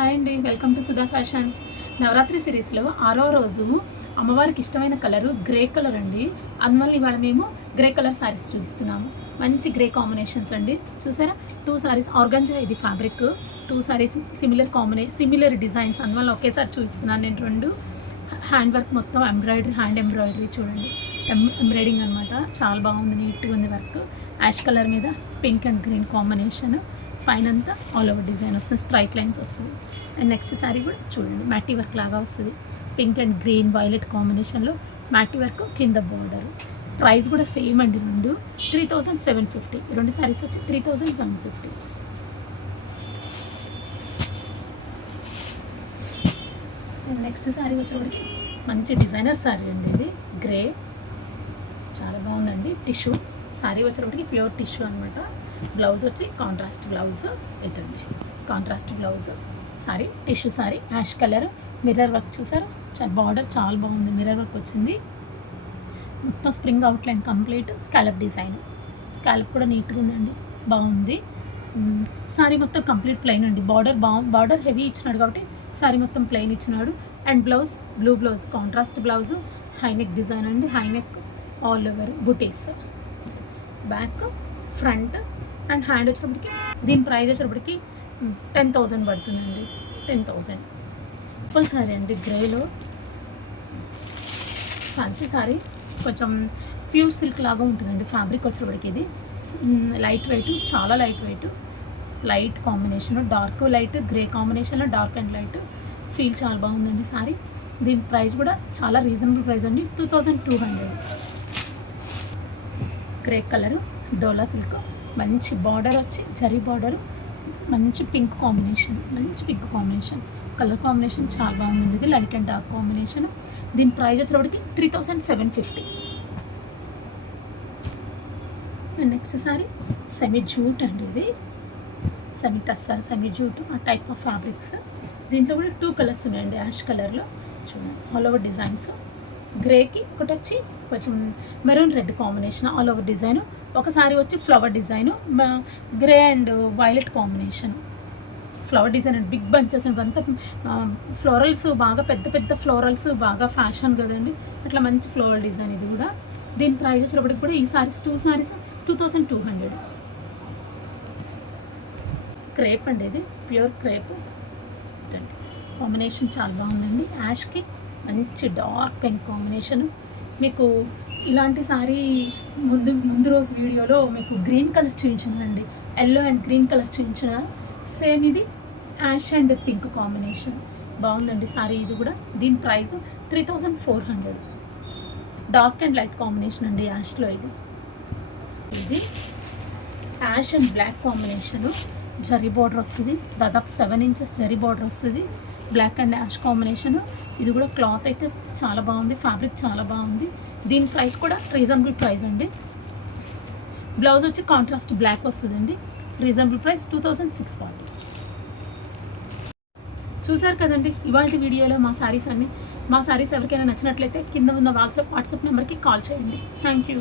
Hi అండి, welcome to Sudha fashions. Navratri సిరీస్లో 6వ రోజు అమ్మవారికి ఇష్టమైన కలరు గ్రే కలర్ అండి. అందువల్ల ఇవాళ మేము గ్రే కలర్ శారీస్ చూపిస్తున్నాము. మంచి గ్రే కాంబినేషన్స్ అండి. చూసారా, 2 శారీస్ ఆర్గంజా, ఇది ఫ్యాబ్రిక్. 2 శారీస్ సిమిలర్ డిజైన్స్, అందువల్ల ఒకేసారి చూపిస్తున్నాను నేను 2. హ్యాండ్ వర్క్ మొత్తం ఎంబ్రాయిడరీ, హ్యాండ్ ఎంబ్రాయిడరీ చూడండి, ఎంబ్రాయిడింగ్ అనమాట. చాలా బాగుంది, నీట్గా ఉంది వర్క్. యాష్ కలర్ మీద పింక్ అండ్ గ్రీన్ కాంబినేషన్, పైన అంతా ఆల్ ఓవర్ డిజైన్ వస్తుంది, స్ట్రైట్ లైన్స్ వస్తుంది. అండ్ నెక్స్ట్ శారీ కూడా చూడండి, మ్యాటీ వర్క్ లాగా వస్తుంది. పింక్ అండ్ గ్రీన్ వైలెట్ కాంబినేషన్లో మ్యాటీ వర్క్, కింద బార్డర్. ప్రైస్ కూడా సేమ్ అండి, 3750. 2 శారీస్ వచ్చి 3750. నెక్స్ట్ శారీ వచ్చేవాడికి మంచి డిజైనర్ శారీ అండి. ఇది గ్రే, చాలా బాగుందండి. టిష్యూ శారీ వచ్చేటప్పటికి ప్యూర్ టిష్యూ అనమాట. బ్లౌజ్ వచ్చి కాంట్రాస్ట్ బ్లౌజ్ అవుతుంది, contrast blouse. Sari tissue sari, ash colour, mirror work చూసారా, బార్డర్ చాలా బాగుంది, మిర్రర్ వర్క్ వచ్చింది. మొత్తం spring outline complete, scallop design. Scallop కూడా నీట్గా ఉందండి, బాగుంది. సారీ మొత్తం కంప్లీట్ ప్లెయిన్ అండి. బార్డర్ హెవీ ఇచ్చినాడు కాబట్టి సారీ మొత్తం ప్లెయిన్ ఇచ్చినాడు. And blouse blue blouse, contrast blouse, high neck design అండి. High neck all over butis, back front and hand వచ్చేటప్పటికి దీని ప్రైస్ వచ్చేటప్పటికి 10,000 పడుతుందండి. 10,000 ఫుల్ సారీ అండి. గ్రేలో ఫ్యాన్సీ సారీ, కొంచెం ప్యూర్ సిల్క్ లాగా ఉంటుందండి ఫ్యాబ్రిక్ వచ్చేటప్పటికి. ఇది లైట్ వెయిట్, చాలా light weight, light combination, dark light, grey కాంబినేషన్లో డార్క్ అండ్ లైట్. ఫీల్ చాలా బాగుందండి సారీ. దీని ప్రైస్ కూడా చాలా రీజనబుల్ ప్రైస్ అండి, 2200. గ్రే కలరు, డోలా సిల్క్, మంచి బార్డర్ వచ్చి జరీ బార్డర్, మంచి పింక్ కాంబినేషన్, కలర్ కాంబినేషన్ చాలా బాగుంది. ఇది లైట్ అండ్ డార్క్ కాంబినేషన్. దీని ప్రైస్ వచ్చేటప్పటికి 3750. And next sorry semi jute అండి. ఇది సెమీ టస్సర్, సెమీ జూట్, ఆ టైప్ ఆఫ్ ఫ్యాబ్రిక్స్. దీంట్లో కూడా 2 కలర్స్ ఉన్నాయండి. యాష్ కలర్లో చూడండి, ఆల్ ఓవర్ డిజైన్స్. గ్రేకి ఒకటి వచ్చి కొంచెం maroon red combination, all over design. ఒకసారి వచ్చి flower design, grey and violet combination. Flower design and big bunches అంతా ఫ్లోరల్స్, బాగా పెద్ద పెద్ద ఫ్లోరల్స్ బాగా ఫ్యాషన్ కదండి, అట్లా మంచి ఫ్లోరల్ డిజైన్ ఇది కూడా. దీని ప్రైస్ వచ్చినప్పటికి కూడా ఈ సారీస్ 2 సారీస్ 2200. క్రేప్ అండి, ఇది ప్యూర్ క్రేప్ కాంబినేషన్ చాలా బాగుందండి. యాష్కి మంచి డార్క్ పెన్ కాంబినేషన్. మీకు ఇలాంటి సారీ ముందు రోజు వీడియోలో మీకు గ్రీన్ కలర్ చూపించానండి, ఎల్లో అండ్ గ్రీన్ కలర్ చూపించిన. సేమ్ ఇది యాష్ అండ్ పింక్ కాంబినేషన్, బాగుందండి సారీ ఇది కూడా. దీని price 3400. Dark and light combination అండి యాష్లో. ఇది ash and black combination, zari border వస్తుంది, దాదాపు 7 ఇంచెస్ జరీ బార్డర్ వస్తుంది. Black and ash combination. ఇది కూడా క్లాత్ అయితే చాలా బాగుంది, ఫ్యాబ్రిక్ చాలా బాగుంది. దీని ప్రైస్ కూడా రీజనబుల్ ప్రైస్ అండి. బ్లౌజ్ వచ్చి కాంట్రాస్ట్ బ్లాక్ వస్తుందండి. Reasonable price 2640. చూసారు కదండి ఇవాళ వీడియోలో మా శారీస్ అన్ని. మా శారీస్ ఎవరికైనా నచ్చినట్లయితే కింద ఉన్న వాట్సాప్ నెంబర్కి కాల్ చేయండి. Thank you.